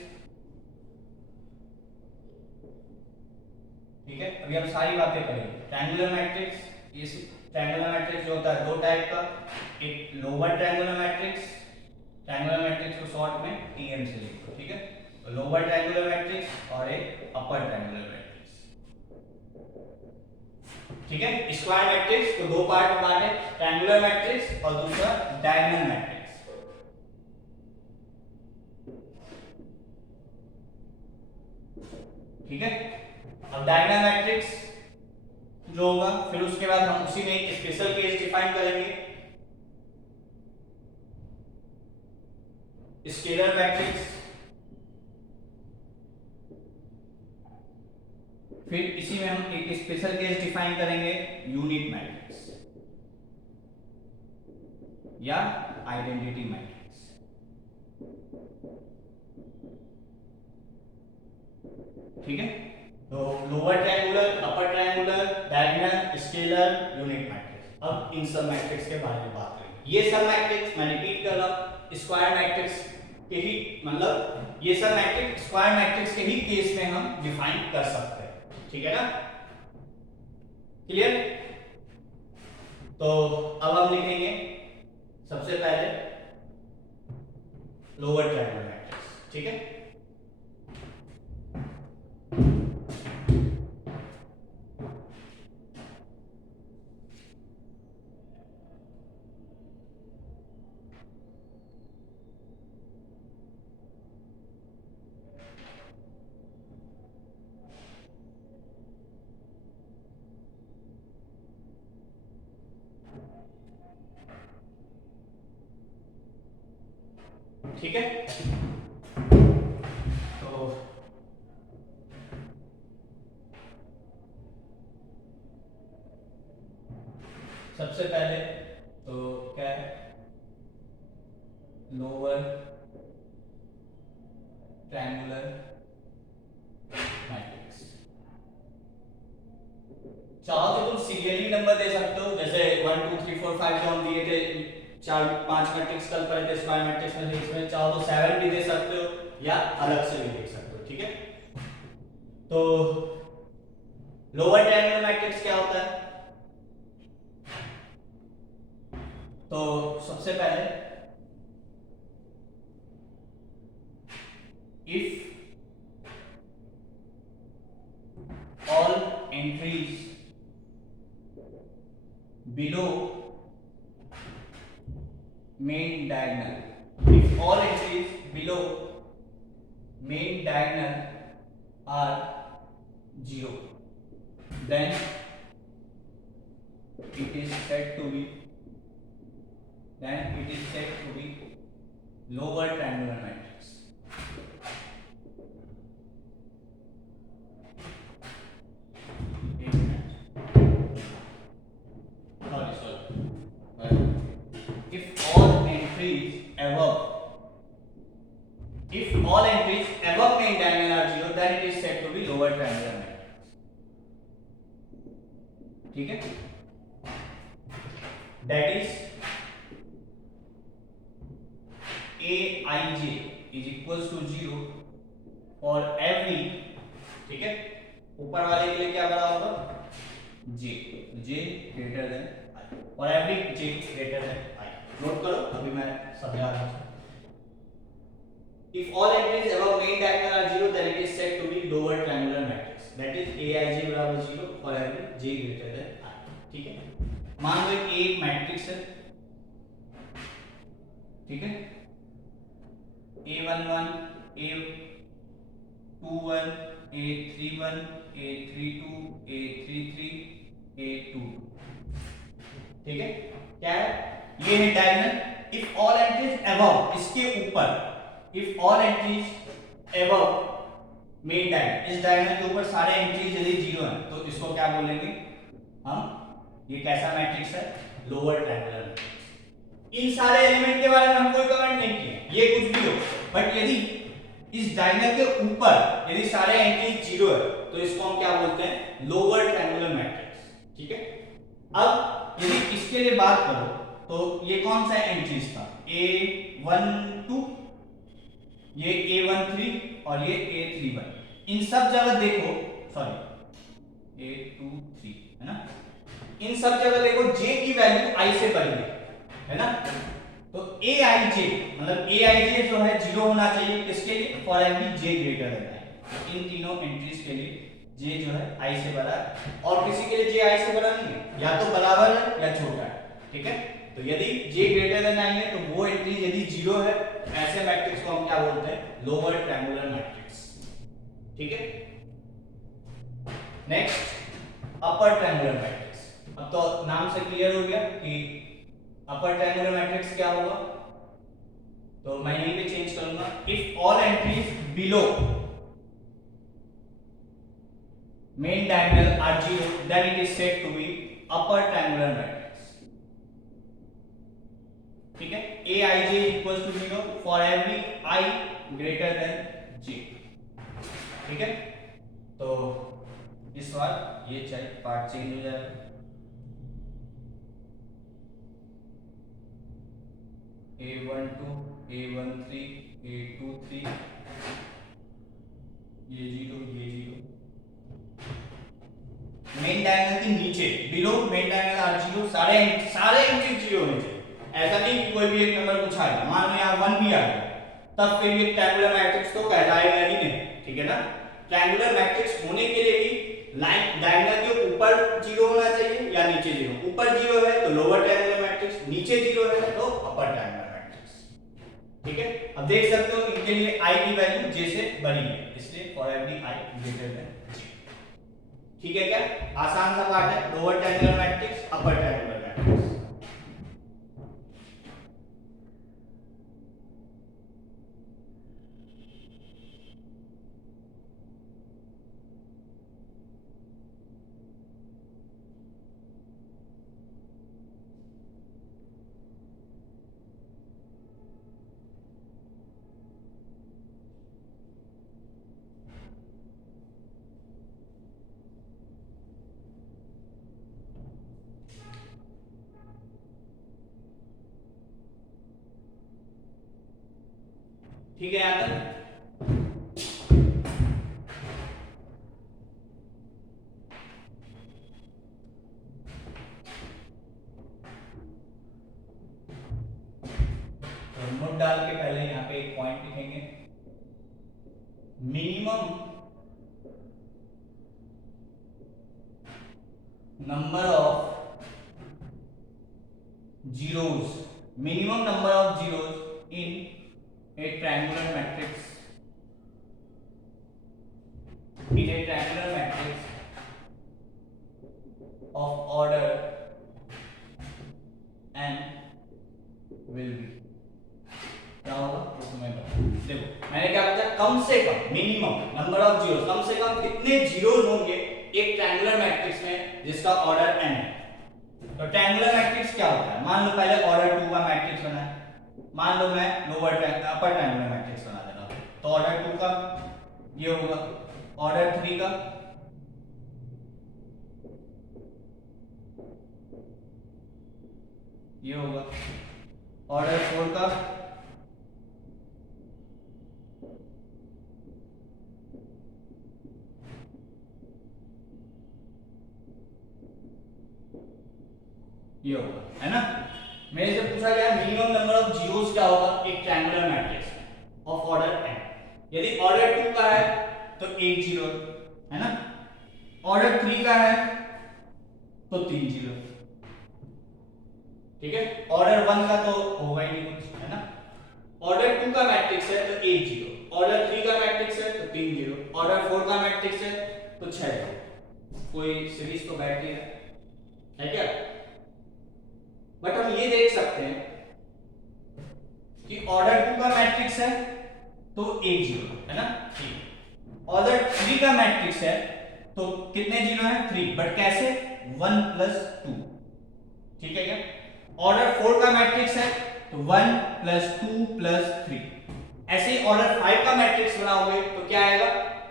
ठीक है, अभी हम सारी बातें करेंगे। ट्रायंगुलर मैट्रिक्स, इस ट्रायंगुलर मैट्रिक्स जो होता है दो टाइप का, एक lower triangular matrix, triangular matrix को शॉर्ट में टीएम से लिखो। ठीक है, तो लोअर ट्रायंगुलर मैट्रिक्स और एक अपर ट्रायंगुलर मैट्रिक्स। ठीक है, स्क्वायर मैट्रिक्स को दो पार्ट में बांटे, ट्रायंगुलर मैट्रिक्स और दूसरा डायगोनल मैट्रिक्स। ठीक है, अब डायगोनल मैट्रिक्स जो होगा, फिर उसके बाद हम उसी में एक स्पेशल केस डिफाइन करेंगे, स्केलर मैट्रिक्स। फिर इसी में हम एक स्पेशल केस डिफाइन करेंगे, यूनिट मैट्रिक्स या आइडेंटिटी मैट्रिक्स। ठीक है, तो lower triangular, upper triangular, diagonal, scalar, unit matrix. अब इन सब मैट्रिक्स के बारे में बात करेंगे। ये सब मैट्रिक्स मैं रिपीट कर रहा हूं, स्क्वायर मैट्रिक्स के ही, मतलब ये सब मैट्रिक्स स्क्वायर मैट्रिक्स के ही केस में हम डिफाइन कर सकते हैं। ठीक है ना, क्लियर? तो अब हम लिखेंगे सबसे पहले लोअर ट्रायंगुलर मैट्रिक्स। ठीक है, ठीक है, तो सबसे पहले तो क्या है, लोअर ट्रायंगुलर मैट्रिक्स। चाहो तो तुम सीरियली नंबर दे सकते हो, जैसे 1 2 3 4 5 जो हम दिए थे, 4 5 मैट्रिक्स कल पढ़े थे स्क्वायर मैट्रिक्स में, इसमें चाहो तो 7 भी दे सकते हो या अलग से भी दे सकते हो। ठीक है, तो लोअर ट्रायंगुलर मैट्रिक्स क्या होता है? तो सबसे पहले if all entries below main diagonal, if all entries below main diagonal are 0, then it is said to be lower triangular matrix. If all entries above main diagonal are 0, then it is said to be lower triangular matrix. ठीक है, that is Aij is equals to 0 for every, ठीक है, ऊपर वाले के लिए क्या बड़ा होगा, j ग्रेटर देन i, और every j greater than i। Note करो, अभी मैं समझा रहा हूं। If all entries above main diagonal are 0, then it is said to be lower triangular matrix. That is Aij बराबर 0 for every j greater than i। ठीक है, मान लो एक मैट्रिक्स है, ठीक है, A11 A21 A31 A32 A33 A22, ठीक है। क्या है ये है diagonal. If all entries above, इसके ऊपर, if all entries above main diagonal, इस डायगोनल के ऊपर सारे एंट्रीज यदि जीरो हैं तो इसको क्या बोलेंगे हम, ये कैसा मैट्रिक्स है, लोअर ट्रायंगुलर मैट्रिक्स। इन सारे एलिमेंट के बारे में हम कोई कमेंट नहीं किए, ये कुछ भी हो, बट यदि इस डायगोनल के ऊपर यदि सारे एंट्रीज जीरो है तो इसको हम क्या बोलते हैं, लोअर ट्रायंगुलर मैट्रिक्स, ठीक है। अब यदि इसके लिए बात करो तो ये कौन सा एंट्रीज था, A12, ये A13 और ये A31, इन सब जगह देखो, सॉरी A23 है ना, इन सब जगह देखो J की वैल्यू I से बड़ी है ना, तो Aij मतलब Aij जो है जीरो होना चाहिए, किसके लिए, for every J greater than I, इन तीनों एंट्रीज के लिए J जो है I से बड़ा है, और किसी के लिए J I से बड़ा नहीं है, या तो बराबर है या छोटा है, ठीक है। तो यदि J ग्रेटर देन I है तो वो एंट्रीज यदि जीरो है, ऐसे मैट्रिक्स को हम क्या बोलते हैं, लोअर ट्रायंगुलर मैट्रिक्स, ठीक है। नेक्स्ट अपर ट्रायंगुलर मैट्रिक्स। अब तो नाम से क्लियर हो गया कि अपर ट्रायंगुलर मैट्रिक्स क्या होगा, तो मैं यहीं पे चेंज करूंगा, if all entries below main diagonal are zero then it is said to be upper triangular matrix, ठीक है। Aij equals to 0 for every I greater than J, ठीक है। तो इस बार ये पार्ट चेंज हो जाएगा, A12 A13 A23 ये जीरो मेन डायगोनल के नीचे below main diagonal are zero, सारे एंट्री जीरो होने चाहिए। ऐसा नहीं कि कोई भी एक नंबर कुछ आएगा, मान लो यहाँ 1 भी आ गया, तब फिर ये ट्रायंगुलर मैट्रिक्स तो कहलाएगा ही नहीं, ठीक है ना। ट्रायंगुलर मैट्रिक्स होने के लिए भी लाइन डायगोनल के ऊपर जीरो होना चाहिए या नीचे जीरो, ऊपर जीरो है तो लोअर ट्रायंगुलर मैट्रिक्स, नीचे जीरो है तो अपर ट्रायंगुलर मैट्रिक्स, ठीक है। अब देख सकते हो इनके लिए I की वैल्यू J से बड़ी है, इसलिए for every I greater than J, ठीक है। क्या आसान सा पार्ट है, लोअर ट्रायंगुलर मैट्रिक्स, अपर ट्रायंगुलर मैट्रिक्स। ठीक है यहां तक। तो नोट डाल के पहले यहाँ पे एक पॉइंट लिखेंगे, minimum number of zeros, minimum number of zeros in a triangular matrix, in a triangular matrix of order n will be, क्या होगा उसमें देखो मैंने क्या बताया, कम से कम मिनिमम नंबर ऑफ जीरो, कम से कम कितने जीरोस होंगे एक ट्रायंगुलर मैट्रिक्स में जिसका ऑर्डर n है। तो ट्रायंगुलर मैट्रिक्स क्या होता है, मान लो पहले ऑर्डर 2 का मैट्रिक्स बना है, मान लो मैं अपर ट्रायंगुलर मैट्रिक्स बना देता हूं, तो ऑर्डर 2 का ये होगा, ऑर्डर 3 का ये होगा, ऑर्डर 4 का ये होगा, है ना। मेरे से पूछा गया मिनिमम नंबर ऑफ जीरोस क्या होगा एक triangular matrix of order n, यदि ऑर्डर 2 का है तो 1 जीरो है ना, ऑर्डर 3 का है तो 3 जीरो, ठीक है। ऑर्डर 1 का तो होगा ही नहीं कुछ, है ना, ऑर्डर 2 का मैट्रिक्स है तो 1 0, ऑर्डर 3 का मैट्रिक्स है तो 3 0, ऑर्डर 4 का मैट्रिक्स है तो 6 0। कोई सीरीज तो बैठ नहीं रहा है क्या? बट हम ये देख सकते हैं कि ऑर्डर 2 का मैट्रिक्स है तो 1 0 है ना, ठीक। ऑर्डर 3 का मैट्रिक्स है तो कितने जीरो है? 3, बट कैसे? 1 प्लस 2, ठीक है क्या? ऑर्डर 4 का मैट्रिक्स है तो 1 प्लस 2 प्लस 3। ऐसे ही ऑर्डर 5 का मैट्रिक्स बनाओगे तो क्या आएगा?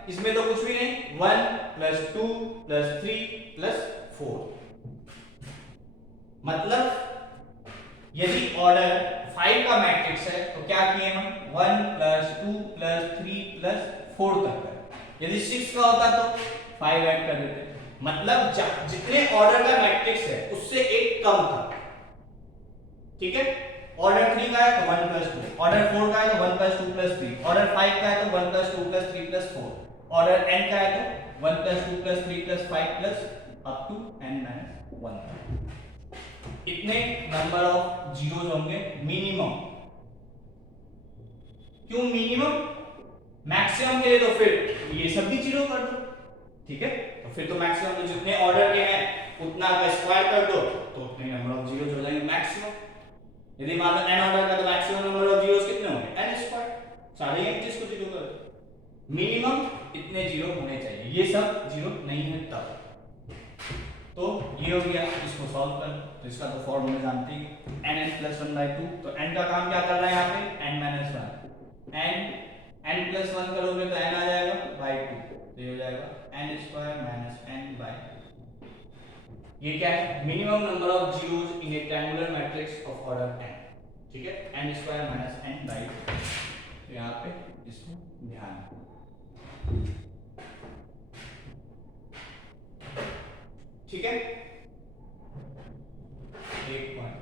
इसमें तो कुछ भी नहीं, 1 प्लस 2 प्लस 3 प्लस 4। मतलब यदि ऑर्डर 5 का मैट्रिक्स है तो क्या किए हम? 1 प्लस 2 प्लस 3 प्लस 4 तक है। यदि 6 का होता तो 5 ऐड कर देते। मतलब जितने ऑर्डर का मैट्रिक्स है उससे एक कम था, ठीक है? ऑर्डर 3 का है तो 1 प्लस 2, ऑर्डर 4 का है तो 1 प्लस 2 प्लस 3, ऑर्डर 5 का है तो 1 plus 2 plus 3 plus 4, order n का है तो 1 plus 2 plus 3 plus 5 plus up to n minus 1। इतने नंबर ऑफ जीरोस होंगे मिनिमम। क्यों मिनिमम? मैक्सिमम के लिए तो फिर ये सब भी जीरो कर दो, ठीक है? तो फिर तो मैक्सिमम में जितने ऑर्डर के हैं उतना का स्क्वायर कर दो तो उतने नंबर ऑफ जीरोस हो जाएंगे मैक्सिमम। यदि मान लो n ऑर्डर का तो मैक्सिमम नंबर ऑफ जीरोस कितने होंगे? n square. सारे एंट्रीज को जीरो कर दो। मिनिमम इतने जीरो होने चाहिए, ये सब जीरो नहीं है तब। तो ये हो गया, इसको सॉल्व कर। तो इसका तो फॉर्मूला जानते ही, n प्लस 1/2। तो n का काम क्या कर रहा है यहाँ पे? n minus 1। n प्लस 1 करोगे तो n आ जाएगा बाई 2, तो ये हो जाएगा n square minus n by. ये क्या है? Minimum number of zeros in A triangular matrix of order n, ठीक है? n square minus n by. तो यहाँ पे इसको ध्यान, ठीक है? एक पॉइंट।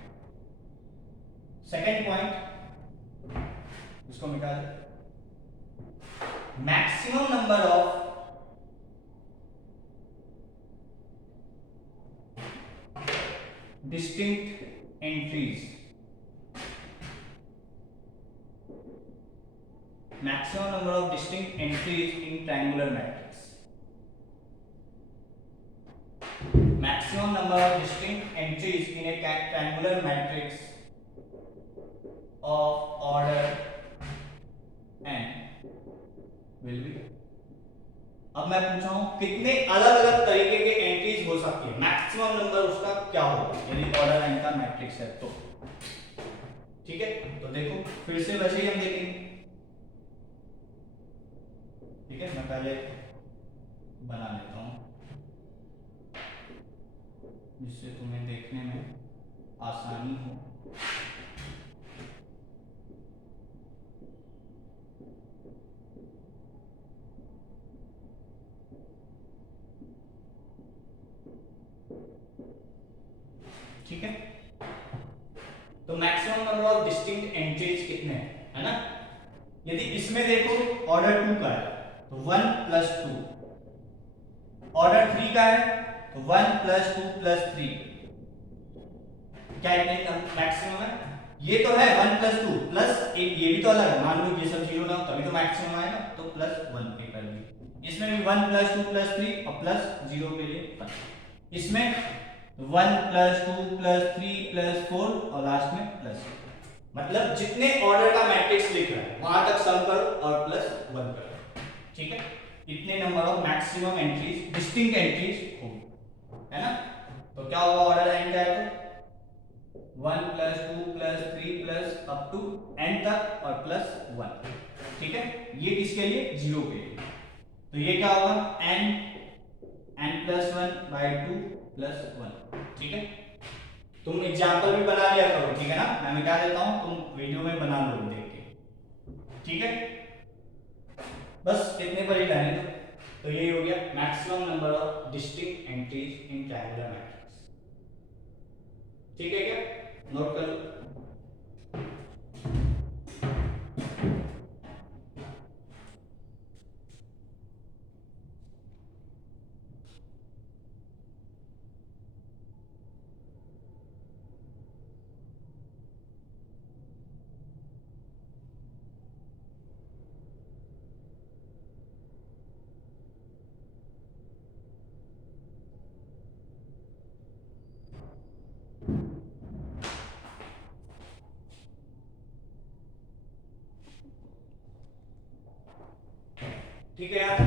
सेकंड पॉइंट, इसको मिटा दे। Maximum number of distinct entries, maximum number of distinct entries in triangular matrix, maximum number of distinct entries in a triangular matrix of order n will be। अब मैं पूछा हूं कितने अलग अलग तरीके के एंट्रीज हो सकती है, मैक्सिमम नंबर उसका क्या होगा यदि ऑर्डर n का मैट्रिक्स है तो, ठीक है? तो देखो फिर से वैसे ही हम देखेंगे, ठीक है? मैं पहले बना लेता हूं जिससे तुम्हें देखने में आसानी हो। ठीक है? तो maximum number of distinct entries कितने हैं, है ना? यदि इसमें देखो ऑर्डर 2 का है तो 1 प्लस 2, ऑर्डर 3 का है तो 1 प्लस 2 प्लस 3। क्या इतने मैक्सिमम है? ये तो है 1 प्लस 2 प्लस एक, ये भी तो अलग है। मान लो ये सब जीरो ना हो तभी तो मैक्सिमम आएगा, तो प्लस 1 पे कर दिए। इसमें भी 1 प्लस 2 प्लस 3 और प्लस 0 के लिए 1। इसमें 1 प्लस 2 प्लस 3 प्लस 4 और लास्ट में प्लस। मतलब जितने ऑर्डर का मैट्रिक्स लिख रहा है वहां तक सम करो और प्लस 1 करो, ठीक है? इतने number of maximum entries, distinct entries होंगी, है ना? तो क्या होगा ऑर्डर n का है तो 1 plus 2 plus 3 plus up to n तक और प्लस 1, ठीक है? ये किसके लिए? जीरो के लिए। तो ये क्या होगा? n प्लस 1 बाई 2 प्लस 1, ठीक है? तुम एग्जाम्पल भी बना लिया करो, ठीक है ना? मैं मिटा देता हूं, तुम वीडियो में बना लो देख के, ठीक है? बस इतने पर ही रहने दो। तो ये हो गया maximum number of distinct entries in triangular matrix, ठीक है क्या? नोट कर लो। ठीक है यार।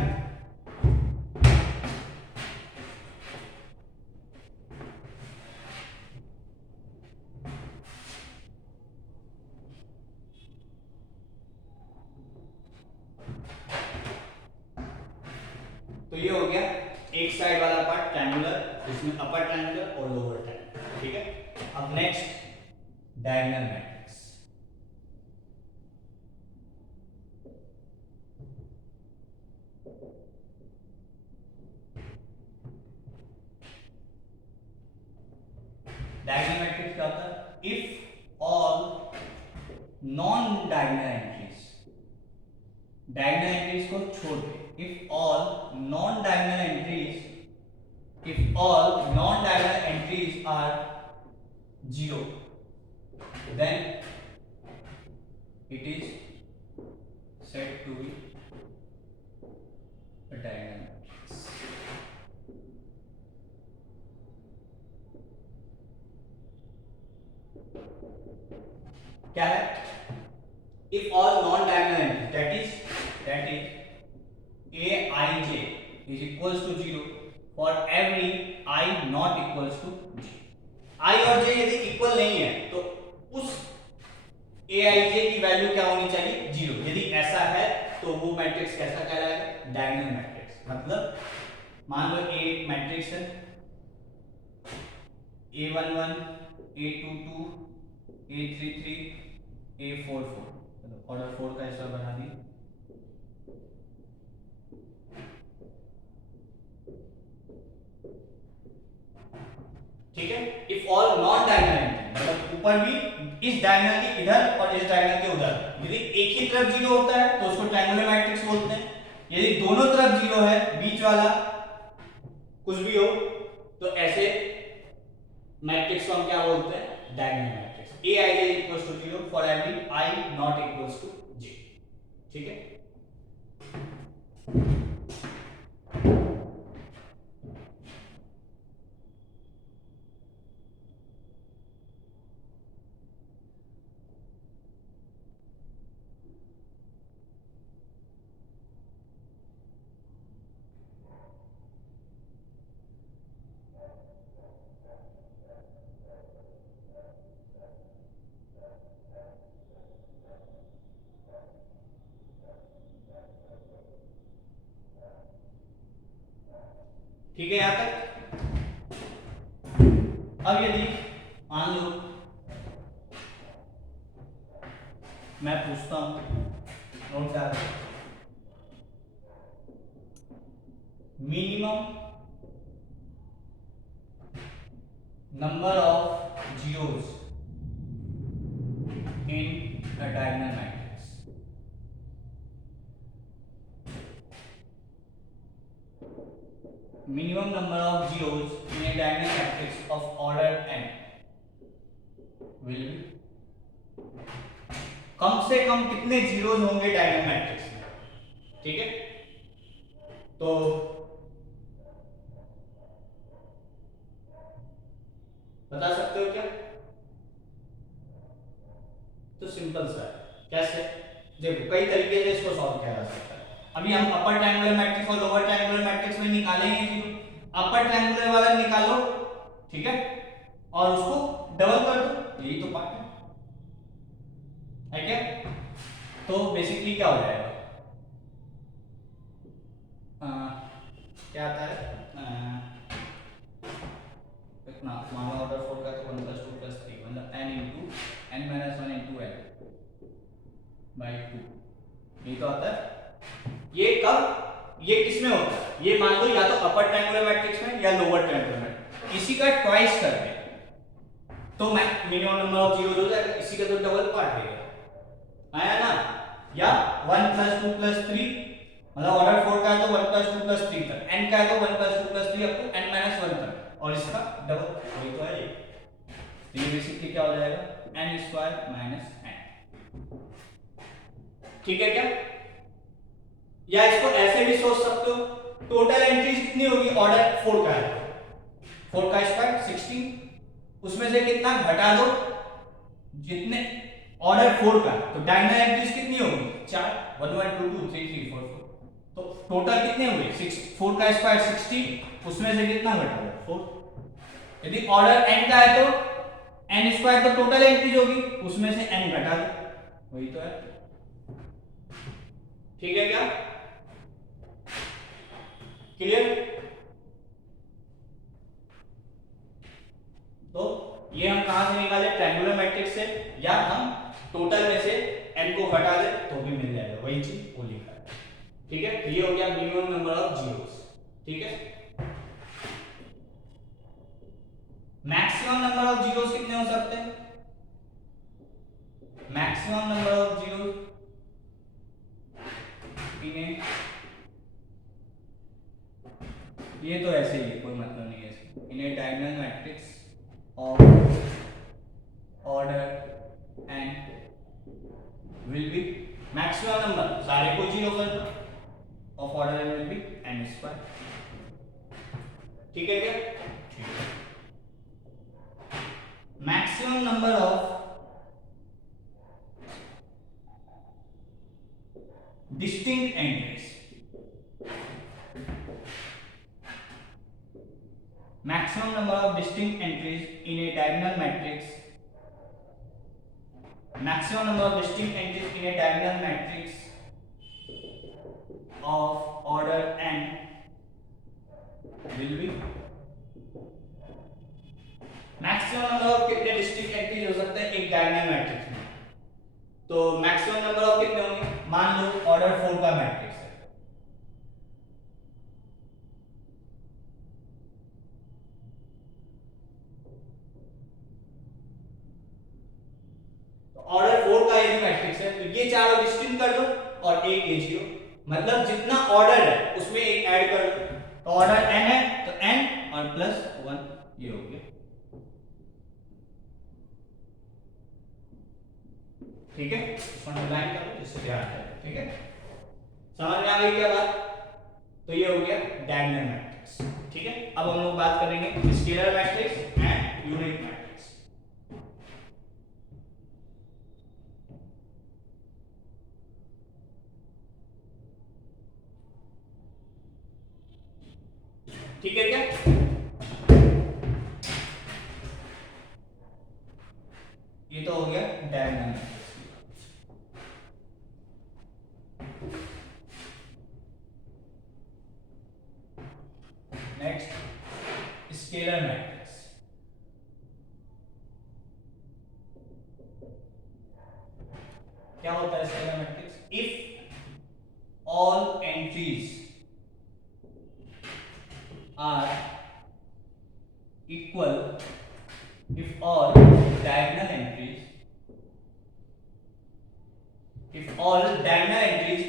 तो ये हो गया एक साइड वाला पार्ट ट्रायंगुलर, जिसमें अपर ट्रायंगुलर और लोअर ट्रायंगुलर। ठीक है, अब next diagonal matrix. Diagonal matrix क्या होता है? If all non diagonal entries, diagonal entries को छोड़ के, if all non-diagonal entries are 0, then it is said to be a diagonal matrix. क्या है? If all non-diagonal entries, that is aij is equals to 0 for every I not equals to j. I और j यदि equal नहीं है तो उस aij की value क्या होनी चाहिए? 0। यदि ऐसा है तो वो मैट्रिक्स कैसा कहलाएगा? Diagonal matrix. मतलब मान लो ए मैट्रिक्स है a11 a22 a33 a44, चलो ऑर्डर 4 का हिस्सा बना दी। ठीक है, इफ ऑल नॉन डायगोनल, मतलब ऊपर भी इस डायगोनल के इधर और इस डायगोनल के उधर यदि एक ही तरफ 0 होता है तो उसको ट्रायंगुलर मैट्रिक्स बोलते हैं। यदि दोनों तरफ 0 है, बीच वाला कुछ भी हो, तो ऐसे मैट्रिक्स को हम क्या बोलते हैं? Diagonal matrix. aij equals to 0 for every I not equals to j। ठीक है, ठीक है यहां तक। अब यदि मान लो मैं पूछता हूं, नोट डाल, minimum number of zeros in a diagonal matrix. Minimum number of zeros in a diagonal matrix of order n will be, कम से कम कितने जीरोस होंगे डायगोनल मैट्रिक्स में? ठीक है, तो बता सकते हो क्या? तो सिंपल सा है। कैसे? देखो कई तरीके से इसको सॉल्व किया जा सकता है। अभी हम अपर ट्रायंगुलर मैट्रिक्स और लोअर ट्रायंगुलर मैट्रिक्स में निकालेंगे जीरो। अपर ट्रायंगुलर वाला निकालो, ठीक है, और उसको डबल कर दो, यही तो पार्ट है क्या? तो बेसिकली क्या हो जाएगा? क्या आता है? कितना मान लो ऑर्डर 4 का तो 1 + 2 + 3 मतलब n × n - 1 × n बाय 2, यही तो आता है। ये कब, ये किसमें होता है? ये मान लो या तो अपर ट्रायंगुलर मैट्रिक्स में या लोअर ट्रायंगुलर मैट्रिक्स, इसी का ट्वाइस करते तो मिनिमम नंबर ऑफ जीरोस हो जाएगा, इसी का तो डबल पार्ट है, आया ना? या 1 + 2 + 3 मतलब ऑर्डर 4 का है तो 1 + 2 + 3 तक, n का है तो 1 + 2 + 3 अप टू n - 1 तक, और इसका डबल, वही तो है ये बेसिकली क्या हो जाएगा? n² - n। ठीक है क्या? या इसको ऐसे भी सोच सकते हो, टोटल एंट्रीज कितनी होगी? ऑर्डर 4 का है, 4 का स्क्वायर 16, उसमें से कितना घटा दो जितने ऑर्डर 4 का, तो डायगोनल एंट्रीज कितनी होगी? 4, 1 1 2 2 3 3 4 4, तो टोटल कितने हुए 6, 4 का स्क्वायर 60, उसमें से कितना घटा दो 4। यदि ऑर्डर n का है तो n स्क्वायर तो टोटल एंट्रीज होगी, उसमें से n घटा दो, वही तो है। ठीक है क्या, क्लियर? तो ये हम कहां से निकाले, ट्रायंगुलर मैट्रिक्स से, या हम टोटल में से n को घटा दे तो भी मिल जाएगा, वही चीज वो लिखा है। ठीक है, ये हो गया मिनिमम नंबर ऑफ जीरोस। ठीक है, मैक्सिमम नंबर ऑफ जीरोस कितने हो सकते हैं, मैक्सिमम नंबर ऑफ जीरोस इन्हें, ये तो ऐसे ही है, कोई मतलब नहीं है इसमें, इन्हें diagonal matrix of order and will be maximum number, सारे को जीरो कर दो, of order n will be n square। ठीक है क्या, maximum number of distinct entries, maximum number of distinct entries in a diagonal matrix, maximum number of distinct entries in a diagonal matrix of order n will be, maximum number of कितने distinct entries हो सकते हैं एक diagonal matrix में, तो maximum number of कितने होंगे, मान लो ऑर्डर 4 का मैट्रिक्स है, ऑर्डर 4 का यदि मैट्रिक्स है तो ये चारों डिस्टिंक्ट कर दो और एक ये जीरो, मतलब जितना ऑर्डर है उसमें एक ऐड कर दो, तो ऑर्डर n है तो n और प्लस 1 ये हो गया। ठीक है, इसको अंडरलाइन कर लो जिससे ध्यान रहे। ठीक है, समझ में आ गई क्या बात, तो ये हो गया डायगोनल मैट्रिक्स। ठीक है, अब हम लोग बात करेंगे scalar matrix and unit matrix. ठीक है क्या, ये तो हो गया diagonal matrix. Next scalar matrix. क्या होता है scalar matrix, if all entries are equal, if all diagonal entries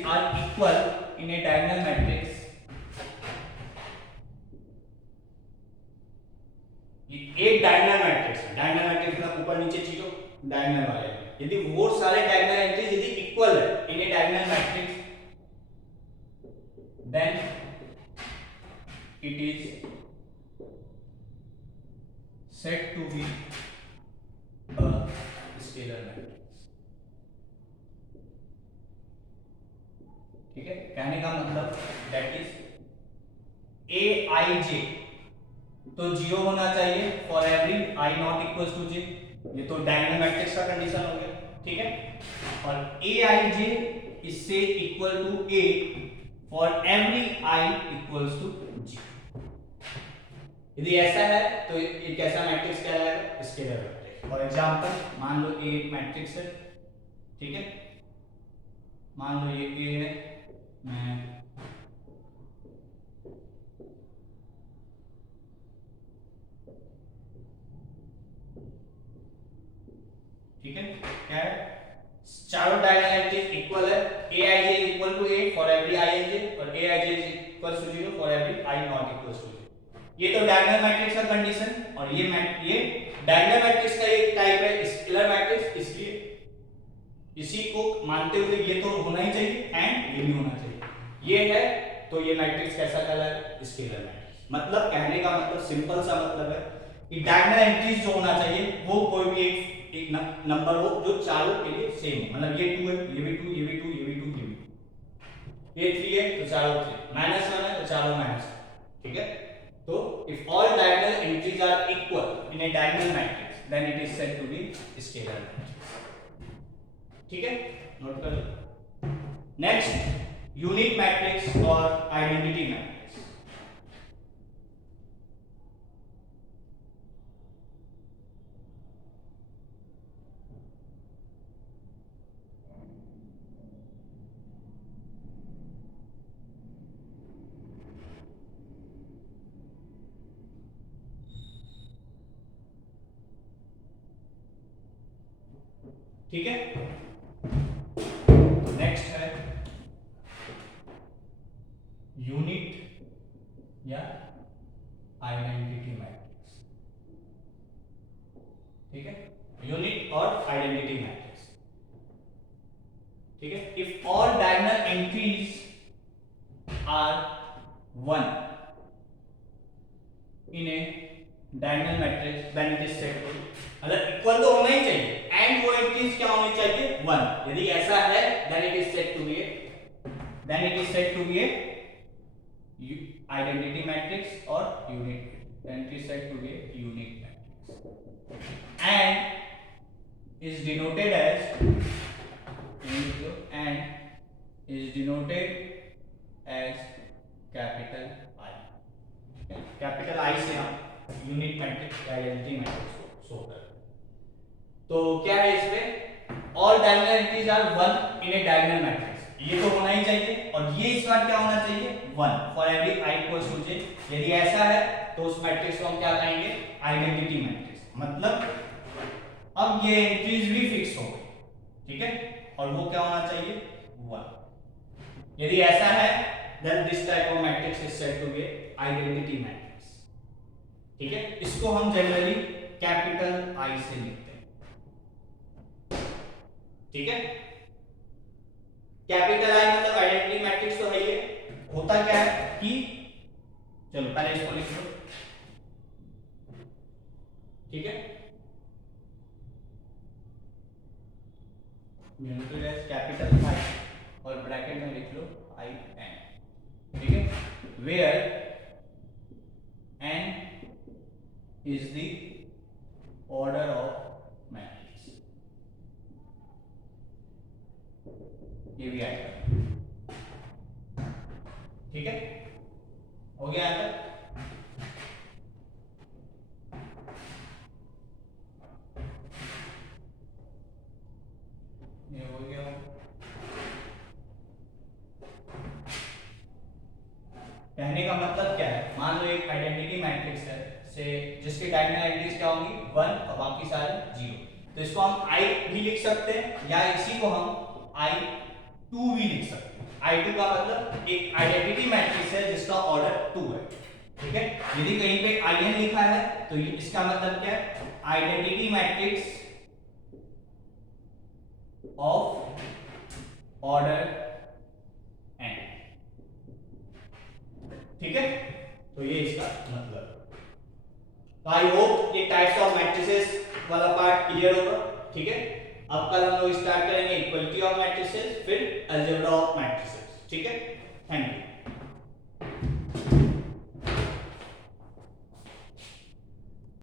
are equal in a diagonal matrix, ये एक डायगोनल मैट्रिक्स है, डायगोनल मैट्रिक्स मतलब ऊपर नीचे जीरो डायगोनल वाले, यदि वो सारे डायगोनल एंट्रीज यदि इक्वल है in a diagonal matrix, then it is said to be a scalar matrix। ठीक है, कहने का मतलब दैट इज aij तो जीरो होना चाहिए for every i not equals to j, ये तो डायगोनल मैट्रिक्स का कंडीशन हो गया। ठीक है, और aij इससे equal to a for every i equals to j। यदि ऐसा है तो ये कैसा मैट्रिक्स कहलाएगा, स्केलर मैट्रिक्स। फॉर एग्जांपल मान लो ये एक मैट्रिक्स है, ठीक है, मान लो ये ए है, मैं ठीक है, क्या है, चारों डायगोनल एंट्रीज इक्वल है, aij equal to a for every ij और aij equals to 0 for every i not equals to 0। ये तो डायगोनल मैट्रिक्स का कंडीशन, और ये डायगोनल मैट्रिक्स का एक टाइप है स्केलर मैट्रिक्स, इसलिए इसी को मानते हुए ये तो होना ही चाहिए एंड ये भी होना चाहिए। ये है तो ये मैट्रिक्स कैसा कहलाएगा, स्केलर मैट्रिक्स। मतलब कहने का मतलब सिंपल सा मतलब है कि डायगोनल एंट्रीज जो होना चाहिए वो कोई भी एक नंबर हो जो चारों के लिए सेम हो, मतलब ये 2 है, ये भी 2, ये भी 2, ये भी 2, ये भी 2। ये 3 है तो चारों 3, -1 है तो चारों -1, ठीक है। तो if all diagonal entries are equal in a diagonal matrix then it is said to be scalar matrix, ठीक है, नोट कर लो। नेक्स्ट यूनिट मैट्रिक्स और आइडेंटिटी मैट्रिक्स। ठीक है, तो नेक्स्ट है यूनिट या आइडेंटिटी मैट्रिक्स, ठीक है, यूनिट और आइडेंटिटी मैट्रिक्स, ठीक है। If all diagonal entries are 1 in a diagonal matrix then it is said to, मतलब इक्वल तो होना ही चाहिए एंड वो एंट्रीज क्या होनी चाहिए 1, यदि ऐसा है then it is said to be a identity matrix और unit, then it is said to be a unit matrix and is denoted as capital I से हम यूनिट मैट्रिक्स आइडेंटिटी मैट्रिक्स को शो कर। तो क्या है इसमें, all diagonal entries are 1 in a diagonal matrix, ये तो होना ही चाहिए, और ये इस बार क्या होना चाहिए 1 for every i equals to j। यदि ऐसा है तो उस मैट्रिक्स को हम क्या कहेंगे आइडेंटिटी मैट्रिक्स, मतलब अब ये एंट्रीज भी फिक्स हो गई, ठीक है, और वो क्या होना चाहिए 1। यदि ऐसा है then this type of matrix is said to be identity matrix, ठीक है। इसको हम जनरली कैपिटल आई से लिखते हैं, ठीक है। कैपिटल आई मतलब आइडेंटिटी मैट्रिक्स तो है ये, होता क्या है कि चलो पहले इसको लिख लो, ठीक है, कैपिटल आई और ब्रैकेट में लिख लो आई एन, ठीक है, where n is the order of matrix, ये भी आएगा, ठीक है, हो गया आंसर। ये हो गया, कहने का मतलब क्या है, मान लो एक आइडेंटिटी मैट्रिक्स है से जिसके डायगोनल एंट्रीज क्या होंगी 1 और बाकी सारे 0, तो इसको हम i भी लिख सकते हैं या इसी को हम i2 भी लिख सकते हैं। i2 का मतलब एक आइडेंटिटी मैट्रिक्स है जिसका ऑर्डर 2 है, ठीक है। यदि कहीं पे in लिखा है तो इसका मतलब क्या है identity matrix of order n, ठीक है, तो ये इसका मतलब। तो आई होप ये टाइप्स ऑफ मैट्रिसेस वाला पार्ट क्लियर होगा, ठीक है। अब कल हम लोग स्टार्ट करेंगे इक्वलिटी ऑफ मैट्रिसेस, फिर अलजेब्रा ऑफ मैट्रिसेस, ठीक है। Thank you.